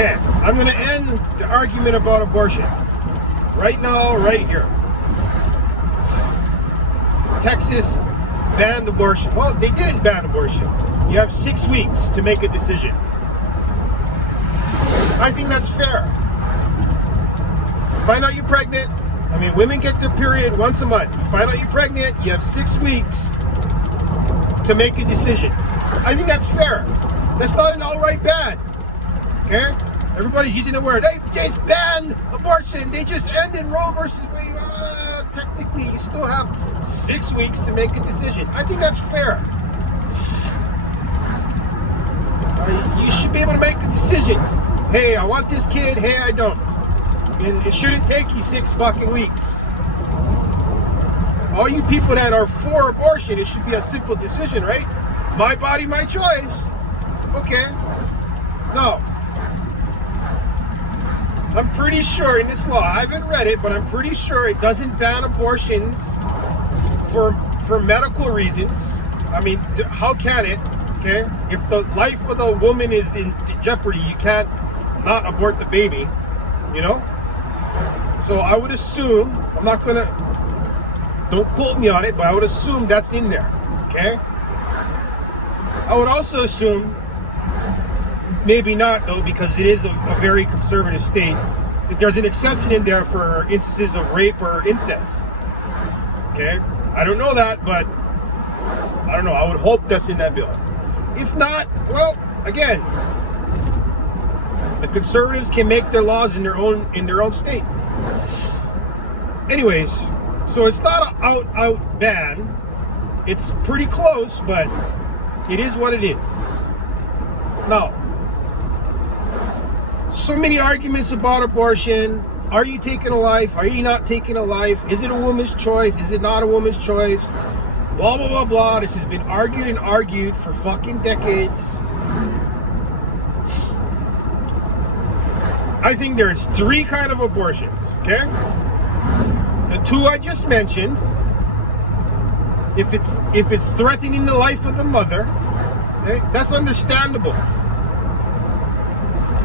Okay, I'm going to end the argument about abortion right now, right here. Texas banned abortion. Well, they didn't ban abortion. You have 6 weeks to make a decision. I think that's fair. You find out you're pregnant. I mean, women get their period once a month. You find out you're pregnant, you have 6 weeks to make a decision. I think that's fair. That's not an outright ban. Okay? Everybody's using the word, they just banned abortion. They just ended Roe versus Wade. Technically, you still have 6 weeks to make a decision. I think that's fair. You should be able to make a decision. Hey, I want this kid. Hey, I don't. And it shouldn't take you 6 fucking weeks. All you people that are for abortion, it should be a simple decision, right? My body, my choice. Okay. No. I'm pretty sure in this law, I haven't read it, but I'm pretty sure it doesn't ban abortions for medical reasons. I mean, how can it? Okay? If the life of the woman is in jeopardy, you can't not abort the baby, you know? So I would assume, I'm not gonna, don't quote me on it, but I would assume that's in there, okay? I would also assume, maybe not though, because it is a very conservative state, that there's an exception in there for instances of rape or incest, okay? I don't know that, but I don't know, I would hope that's in that bill. If not, well, again, the conservatives can make their laws in their own state. Anyways, so it's not an out ban. It's pretty close, but it is what it is. Now, so many arguments about abortion. Are you taking a life? Are you not taking a life? Is it a woman's choice? Is it not a woman's choice? Blah, blah, blah, blah. This has been argued and argued for fucking decades. I think there's 3 kind of abortions, okay? The 2 I just mentioned, if it's threatening the life of the mother, okay, that's understandable.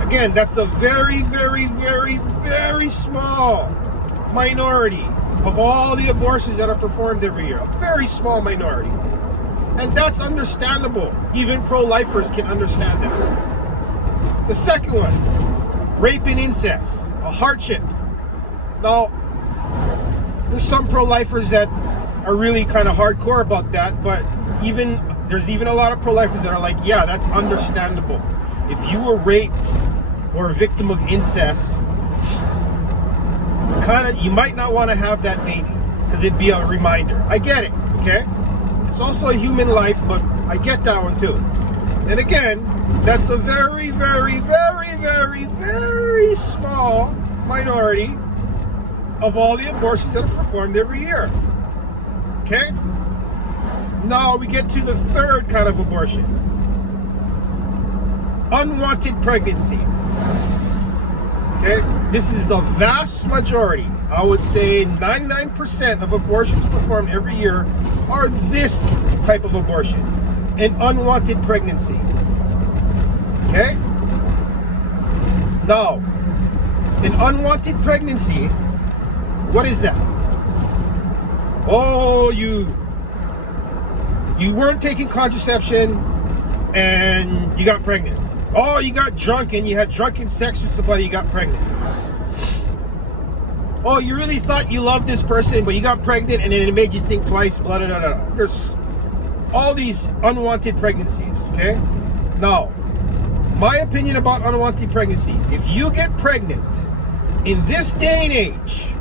Again, that's a very, very, very, very small minority of all the abortions that are performed every year. A very small minority. And that's understandable. Even pro-lifers can understand that. The second one, rape and incest, a hardship. Now, there's some pro-lifers that are really kind of hardcore about that, but there's even a lot of pro-lifers that are like, yeah, that's understandable. If you were raped or a victim of incest, you might not want to have that baby because it'd be a reminder. I get it, okay? It's also a human life, but I get that one too. And again, that's a very, very, very, very, very small minority of all the abortions that are performed every year. Okay? Now we get to the third kind of abortion. Unwanted pregnancy. Okay? This is the vast majority. I would say 99% of abortions performed every year are this type of abortion. An unwanted pregnancy. Okay? Now, an unwanted pregnancy, what is that? Oh, you weren't taking contraception and you got pregnant. Oh, you got drunk and you had drunken sex with somebody, you got pregnant. Oh, you really thought you loved this person, but you got pregnant and then it made you think twice, blah, blah, blah, blah. There's all these unwanted pregnancies, okay? Now, my opinion about unwanted pregnancies, if you get pregnant in this day and age,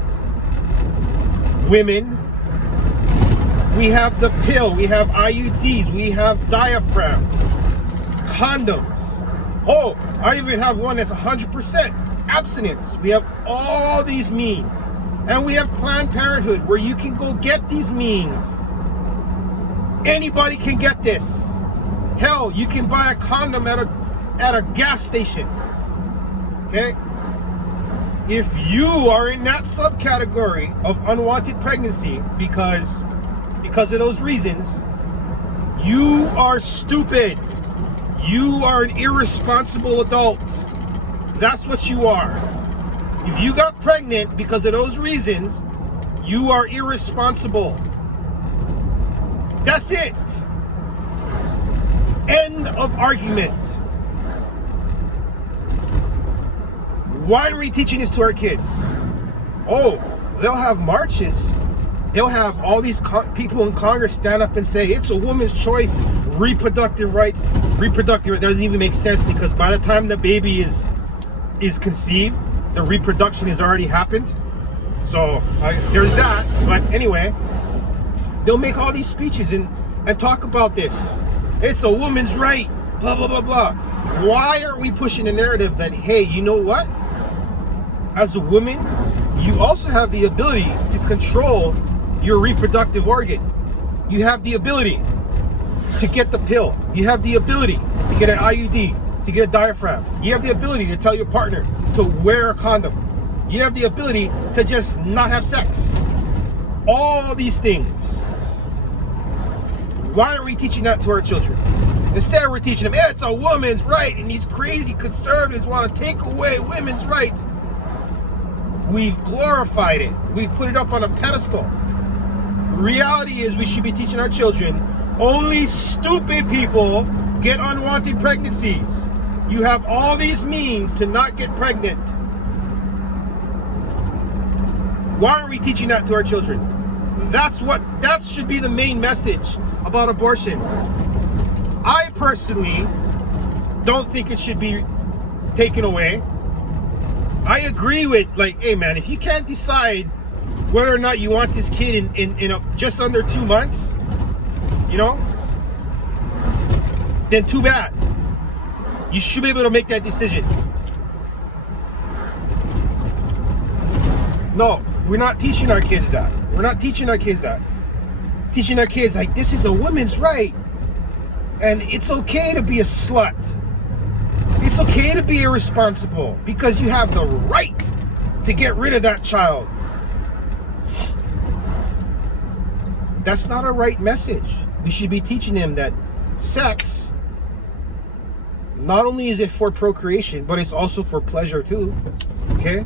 women, we have the pill, we have IUDs, we have diaphragms, condoms. Oh, I even have one that's 100% abstinence. We have all these means. And we have Planned Parenthood where you can go get these means. Anybody can get this. Hell, you can buy a condom at a gas station. Okay? If you are in that subcategory of unwanted pregnancy because of those reasons, you are stupid. You are an irresponsible adult. That's what you are. If you got pregnant because of those reasons, you are irresponsible. That's it. End of argument. Why are we teaching this to our kids? Oh, they'll have marches. They'll have all these people in Congress stand up and say, it's a woman's choice, reproductive rights. Reproductive doesn't even make sense, because by the time the baby is conceived, the reproduction has already happened. So there's that. But anyway, they'll make all these speeches and talk about this. It's a woman's right, blah, blah, blah, blah. Why are we pushing the narrative that, hey, you know what? As a woman, you also have the ability to control your reproductive organ. You have the ability to get the pill. You have the ability to get an IUD, to get a diaphragm. You have the ability to tell your partner to wear a condom. You have the ability to just not have sex. All these things. Why are we teaching that to our children? Instead, we're teaching them, it's a woman's right, and these crazy conservatives want to take away women's rights. We've glorified it. We've put it up on a pedestal. Reality is, we should be teaching our children, only stupid people get unwanted pregnancies. You have all these means to not get pregnant. Why are we teaching that to our children? That should be the main message about abortion. I personally don't think it should be taken away. I agree with, like, hey man, if you can't decide whether or not you want this kid in just under 2 months, you know, then too bad. You should be able to make that decision. No, we're not teaching our kids that. We're not teaching our kids that. Teaching our kids, like, this is a woman's right. And it's okay to be a slut. It's okay to be irresponsible, because you have the right to get rid of that child. That's not a right message. We should be teaching them that sex, not only is it for procreation, but it's also for pleasure too. Okay?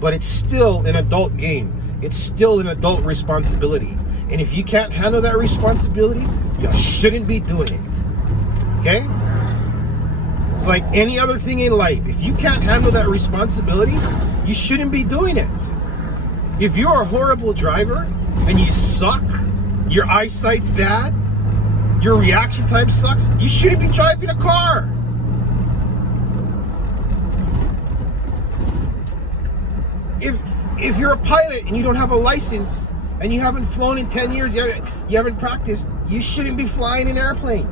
But it's still an adult game. It's still an adult responsibility. And if you can't handle that responsibility, you shouldn't be doing it. Okay? It's like any other thing in life. If you can't handle that responsibility, you shouldn't be doing it. If you're a horrible driver and you suck, your eyesight's bad, your reaction time sucks, you shouldn't be driving a car. If you're a pilot and you don't have a license and you haven't flown in 10 years, you haven't practiced, you shouldn't be flying an airplane.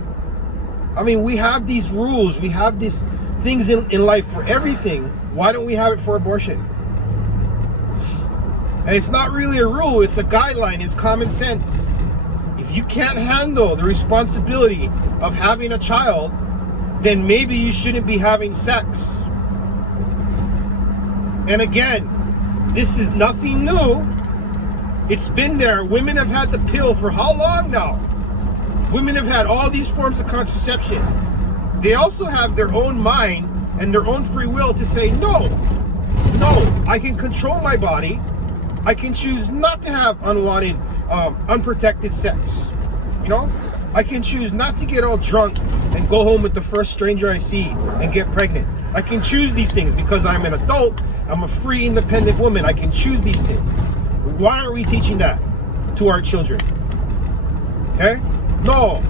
I mean, we have these rules, we have these things in life for everything. Why don't we have it for abortion? And it's not really a rule, it's a guideline, it's common sense. If you can't handle the responsibility of having a child, then maybe you shouldn't be having sex. And again, this is nothing new. It's been there. Women have had the pill for how long now? Women have had all these forms of contraception. They also have their own mind and their own free will to say, no, I can control my body. I can choose not to have unwanted, unprotected sex. You know, I can choose not to get all drunk and go home with the first stranger I see and get pregnant. I can choose these things because I'm an adult. I'm a free, independent woman. I can choose these things. Why aren't we teaching that to our children? Okay? No,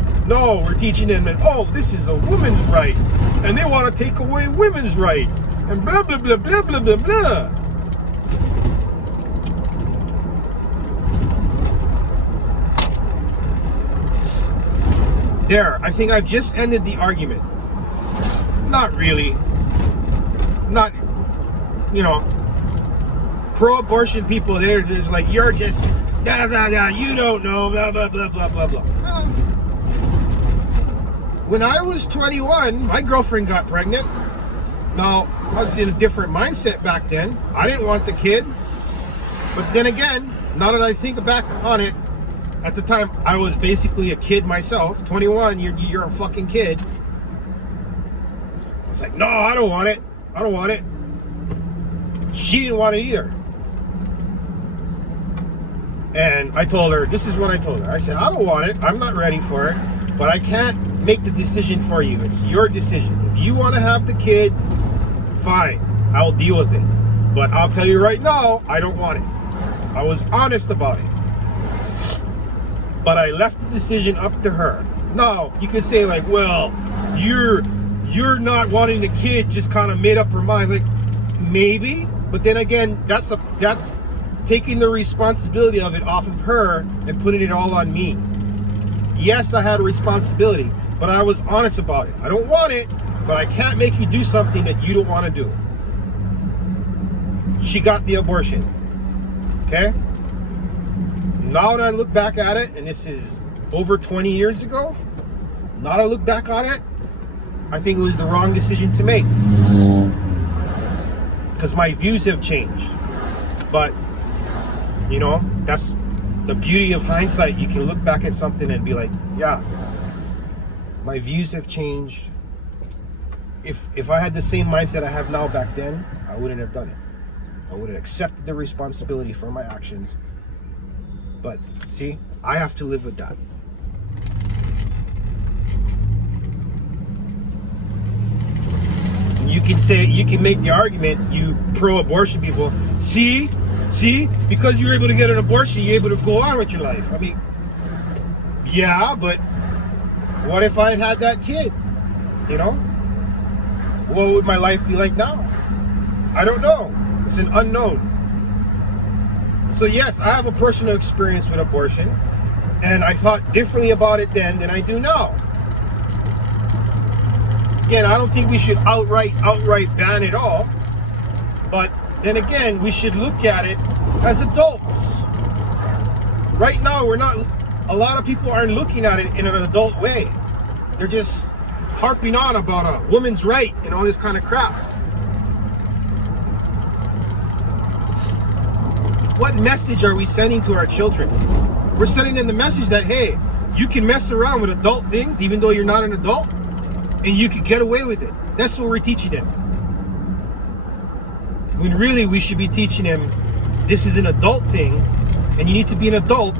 we're teaching them that, oh, this is a woman's right, and they want to take away women's rights, and blah, blah, blah, blah, blah, blah, blah. There, I think I've just ended the argument. Not really. Not, you know, pro-abortion people, they're just like, you're just, blah, blah, blah, you don't know, blah, blah, blah, blah, blah, blah. When I was 21, my girlfriend got pregnant. Now, I was in a different mindset back then. I didn't want the kid. But then again, now that I think back on it, at the time, I was basically a kid myself. 21, you're a fucking kid. I was like, no, I don't want it. I don't want it. she didn't want it either. And I told her, this is what I told her. I said, I don't want it. I'm not ready for it. But I can't make the decision for you. It's your decision. If you want to have the kid, fine. I'll deal with it. But I'll tell you right now, I don't want it. I was honest about it. But I left the decision up to her. Now, you could say like, well, you're not wanting the kid, just kind of made up her mind. Like, maybe. But then again, that's taking the responsibility of it off of her and putting it all on me. Yes, I had a responsibility, but I was honest about it. I don't want it, but I can't make you do something that you don't want to do. She got the abortion. Okay? Now that I look back at it, and this is over 20 years ago, now that I look back on it, I think it was the wrong decision to make. Because my views have changed. But you know, that's the beauty of hindsight. You can look back at something and be like, yeah, my views have changed. If I had the same mindset I have now back then, I wouldn't have done it. I would have accepted the responsibility for my actions. But see, I have to live with that. You can say, you can make the argument, you pro-abortion people, see, because you're able to get an abortion, you're able to go on with your life. I mean, yeah, but what if I had that kid? You know? What would my life be like now? I don't know. It's an unknown. So yes, I have a personal experience with abortion, and I thought differently about it then than I do now. Again, I don't think we should outright ban it all, but then again, we should look at it as adults. Right now, a lot of people aren't looking at it in an adult way. They're just harping on about a woman's right and all this kind of crap. What message are we sending to our children? We're sending them the message that, hey, you can mess around with adult things even though you're not an adult, and you can get away with it. That's what we're teaching them. When really we should be teaching them this is an adult thing, and you need to be an adult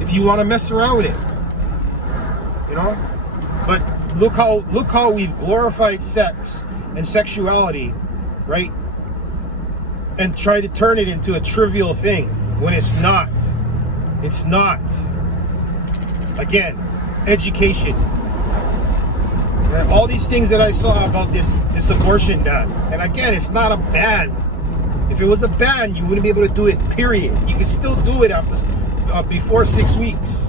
if you want to mess around with it. You know? But look how we've glorified sex and sexuality, right? And try to turn it into a trivial thing when it's not. It's not. Again, education. All these things that I saw about this abortion ban. And again, it's not a ban. If it was a ban, you wouldn't be able to do it, period. You can still do it after before 6 weeks.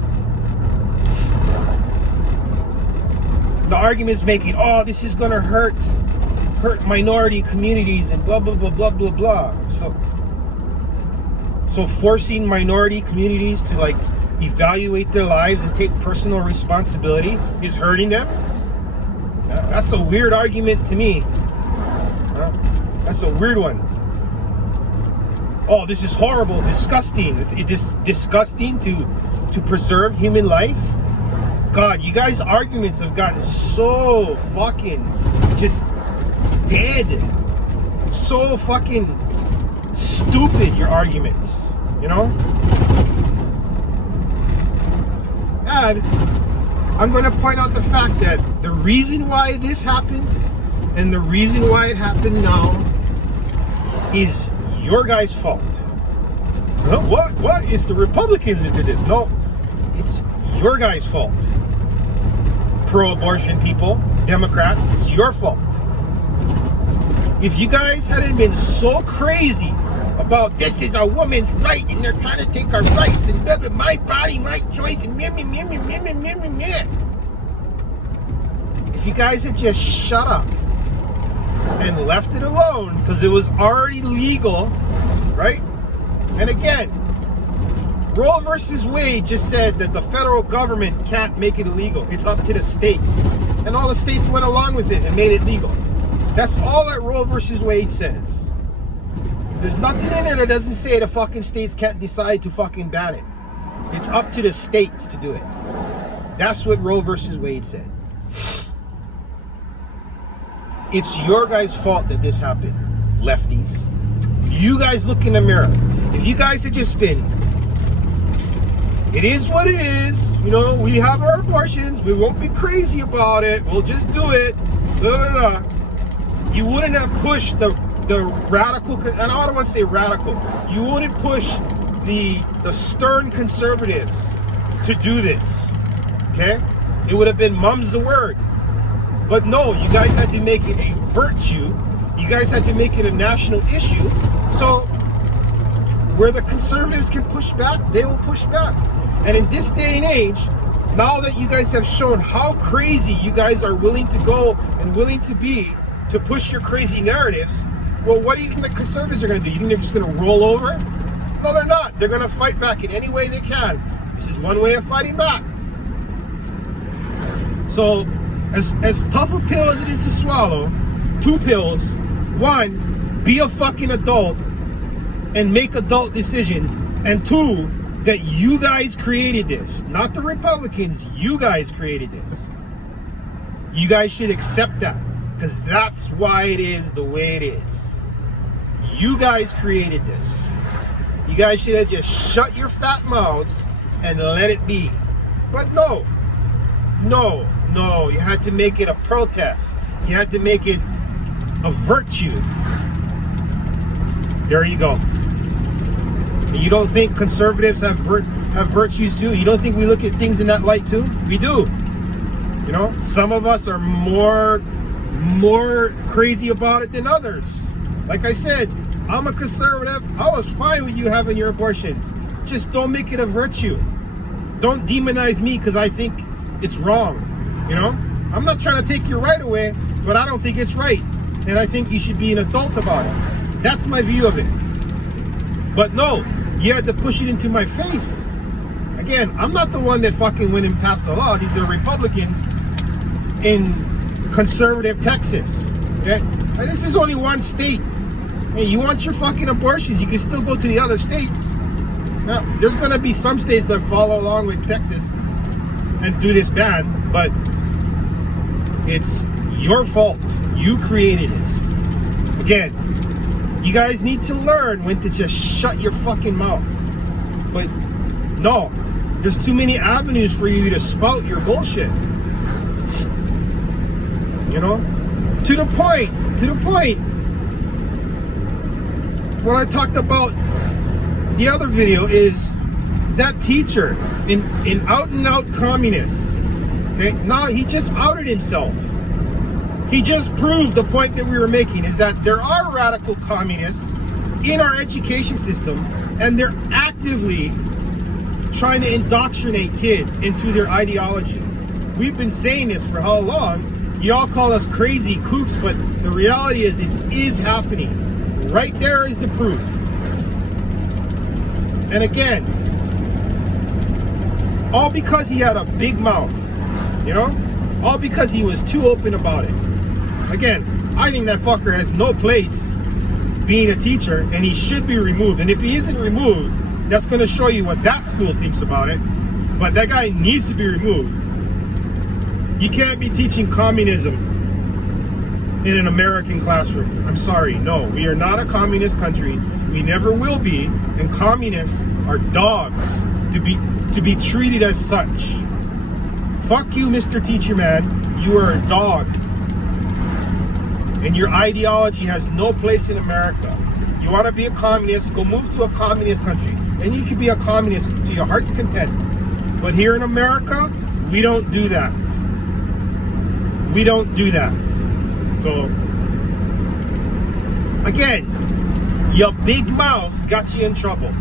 The argument is making, oh, this is gonna hurt minority communities and blah blah blah blah blah blah. So forcing minority communities to like evaluate their lives and take personal responsibility is hurting them. That's a weird argument to me. That's a weird one. Oh, this is horrible, disgusting. It is disgusting to preserve human life. God, you guys' arguments have gotten so fucking just dead. So fucking stupid, your arguments, you know? And I'm going to point out the fact that the reason why this happened and the reason why it happened now is your guys' fault. Well, what? It's the Republicans that did this. No, it's your guys' fault. Pro-abortion people, Democrats, it's your fault. If you guys hadn't been so crazy about this is a woman's right and they're trying to take our rights and blah, blah, my body, my choice and meh. If you guys had just shut up and left it alone because it was already legal, right? And again, Roe versus Wade just said that the federal government can't make it illegal. It's up to the states. And all the states went along with it and made it legal. That's all that Roe versus Wade says. There's nothing in there that doesn't say the fucking states can't decide to fucking ban it. It's up to the states to do it. That's what Roe versus Wade said. It's your guys' fault that this happened, lefties. You guys look in the mirror. If you guys had just been, it is what it is, you know, we have our abortions, we won't be crazy about it, we'll just do it, you wouldn't have pushed the radical, and I don't want to say radical, you wouldn't push the stern conservatives to do this, okay? It would have been mum's the word. But no, you guys had to make it a virtue. You guys had to make it a national issue. So where the conservatives can push back, they will push back. And in this day and age, now that you guys have shown how crazy you guys are willing to go and willing to be to push your crazy narratives, well, what do you think the conservatives are going to do? You think they're just going to roll over? No, they're not. They're going to fight back in any way they can. This is one way of fighting back. So as tough a pill as it is to swallow, 2 pills. 1, be a fucking adult and make adult decisions. And 2, that you guys created this. Not the Republicans, you guys created this. You guys should accept that, because that's why it is the way it is. You guys created this. You guys should have just shut your fat mouths and let it be. But no, you had to make it a protest. You had to make it a virtue. There you go. You don't think conservatives have virtues too? You don't think we look at things in that light too? We do. You know, some of us are more crazy about it than others. Like I said, I'm a conservative. I was fine with you having your abortions. Just don't make it a virtue. Don't demonize me because I think it's wrong. You know, I'm not trying to take your right away, but I don't think it's right. And I think you should be an adult about it. That's my view of it. But no, you had to push it into my face. Again, I'm not the one that fucking went and passed the law. These are Republicans in conservative Texas. Okay? And this is only one state. Hey, you want your fucking abortions, you can still go to the other states. Now, there's going to be some states that follow along with Texas and do this ban, but it's your fault. You created this. Again, you guys need to learn when to just shut your fucking mouth. But no, there's too many avenues for you to spout your bullshit. You know? To the point. What I talked about the other video is that teacher in out and out communist. Okay, now he just outed himself. He just proved the point that we were making, is that there are radical communists in our education system, and they're actively trying to indoctrinate kids into their ideology. We've been saying this for how long? Y'all call us crazy kooks, but the reality is it is happening. Right there is the proof. And again, all because he had a big mouth, you know? All because he was too open about it. Again, I think that fucker has no place being a teacher, and he should be removed. And if he isn't removed, that's going to show you what that school thinks about it. But that guy needs to be removed. You can't be teaching communism in an American classroom. I'm sorry, no, we are not a communist country. We never will be, and communists are dogs to be treated as such. Fuck you, Mr. Teacher Man. You are a dog. And your ideology has no place in America. You want to be a communist, go move to a communist country. And you can be a communist to your heart's content. But here in America, we don't do that. We don't do that. So, again, your big mouth got you in trouble.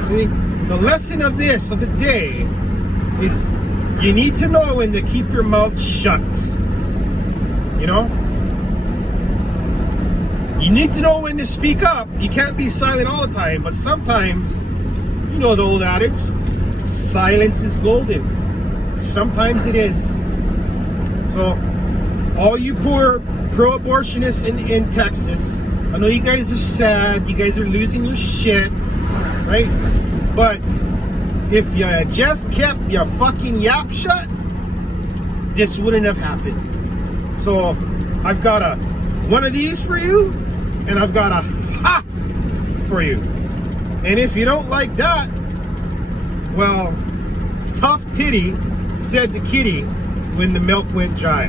I think the lesson of the day, is you need to know when to keep your mouth shut. You know? You need to know when to speak up. You can't be silent all the time, but sometimes, you know the old adage, silence is golden. Sometimes it is. So, all you poor pro-abortionists in Texas, I know you guys are sad, you guys are losing your shit, right? But if you just kept your fucking yap shut, this wouldn't have happened. So I've got one of these for you, and I've got a ha for you. And if you don't like that, well, Tough Titty said to Kitty when the milk went dry.